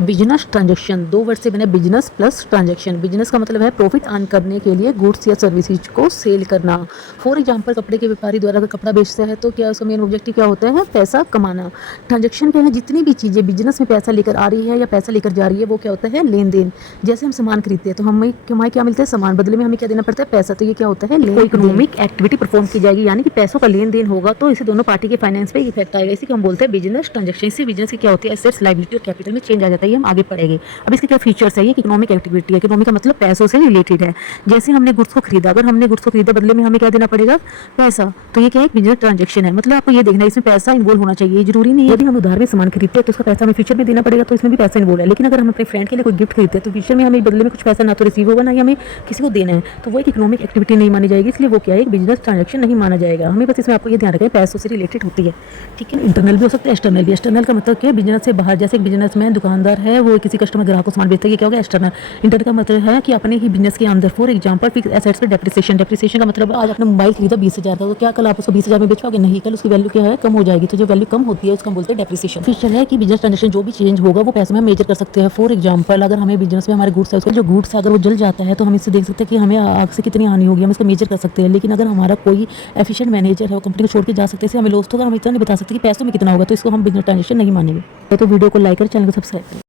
Business transaction दो word से बने बिजनेस प्लस ट्रांजैक्शन। बिजनेस का मतलब है प्रॉफिट अर्न करने के लिए गुड्स या सर्विसेज को सेल करना। फॉर एग्जांपल कपड़े के व्यापारी द्वारा अगर कपड़ा बेचता है तो क्या उसका मेन ऑब्जेक्टिव क्या होता है? पैसा कमाना। ट्रांजैक्शन क्या है? जितनी भी चीज़ें बिजनेस में पैसा लेकर आ रही है या पैसा लेकर जा रही है वो क्या होता है? लेन देन। जैसे हम सामान खरीदते हैं तो हमें क्या मिलता है? सामान, बदले में हमें क्या देना पड़ता है? पैसा। तो ये क्या होता है? लेन देन। इकोनॉमिक एक्टिविटी परफॉर्म की जाएगी यानी कि पैसों का लेन देन होगा तो इससे दोनों पार्टी के फाइनेंस पे इफेक्ट आएगा। इसी को हम बोलते हैं बिजनेस ट्रांजैक्शन। इससे बिजनेस की क्या होती है? एसेट्स, लायबिलिटी और कैपिटल में चेंज आ जाता है। ये हम आगे पढ़ेंगे। अब इसके क्या फीचर्स है? ये इकोनॉमिक एक्टिविटी है। इकोनॉमिक का मतलब पैसों से रिलेटेड है। जैसे हमने गुड्स को खरीदा, अगर हमने गुड्स को खरीदा बदले में हमें क्या देना पड़ेगा? पैसा। तो ये क्या है? बिजनेस ट्रांजैक्शन है। मतलब आपको ये देखना है इसमें पैसा इन्वॉल्व होना चाहिए। जरूरी नहीं है यदि हम उधार में सामान खरीदते हैं तो उसका पैसा हमें फ्यूचर में देना पड़ेगा, तो इसमें भी पैसा इन्वॉल्व है। लेकिन अगर हम अपने फ्रेंड के लिए कोई गिफ्ट खरीदते हैं तो फ्यूचर में हमें बदले में कुछ पैसा ना तो रिसीव होगा ना ही हमें किसी को देना है, तो वो एक इकोनॉमिक एक्टिविटी नहीं मानी जाएगी। इसलिए वो क्या है? एक बिजनेस ट्रांजैक्शन नहीं माना जाएगा। हमें बस इसमें आपको ये ध्यान रखना है पैसों से रिलेटेड होती है, ठीक है। इंटरनल भी हो सकता है, एक्सटर्नल भी। एक्सटर्नल का मतलब क्या है? बिजनेस से बाहर। जैसे एक बिजनेसमैन दुकानदार है, वो किसी कस्टमर ग्राहक को सामान बेचता है, ये क्या होगा? एक्सटर्नल। इंटरनल का मतलब है कि अपने ही बिजनेस के अंदर। फॉर एग्जांपल फिक्स एसेट्स पे डेप्रिसिएशन। डेप्रिसिएशन का मतलब आज आपने मोबाइल खरीदा 20,000 का, तो क्या कल आप उसको 20,000 में बेच पाओगे? नहीं, कल उसकी वैल्यू क्या है? कम हो जाएगी। तो जो वैल्यू कम होती है उसको हम बोलते हैं डेप्रिसिएशन। फीचर है कि बिजनेस ट्रांजैक्शन जो भी चेंज होगा वो पैसे में मेजर कर सकते हैं। फॉर एग्जांपल अगर हमें बिजनेस में हमारे गुड्स है, उसका जो गुड्स अगर वो जल जाता है तो हम इससे देख सकते हैं कि हमें आग से कितनी हानि होगी, हम इसको मेजर कर सकते हैं। लेकिन अगर हमारा कोई एफिशिएंट मैनेजर है, वो कंपनी को छोड़ के जा सकते हैं, इससे हमें लॉस होगा, हम इतना नहीं बता सकते कि पैसों में कितना होगा, तो इसको हम बिजनेस ट्रांजैक्शन नहीं मानेंगे। तो वीडियो को लाइक करें, चैनल को सब्सक्राइब करें।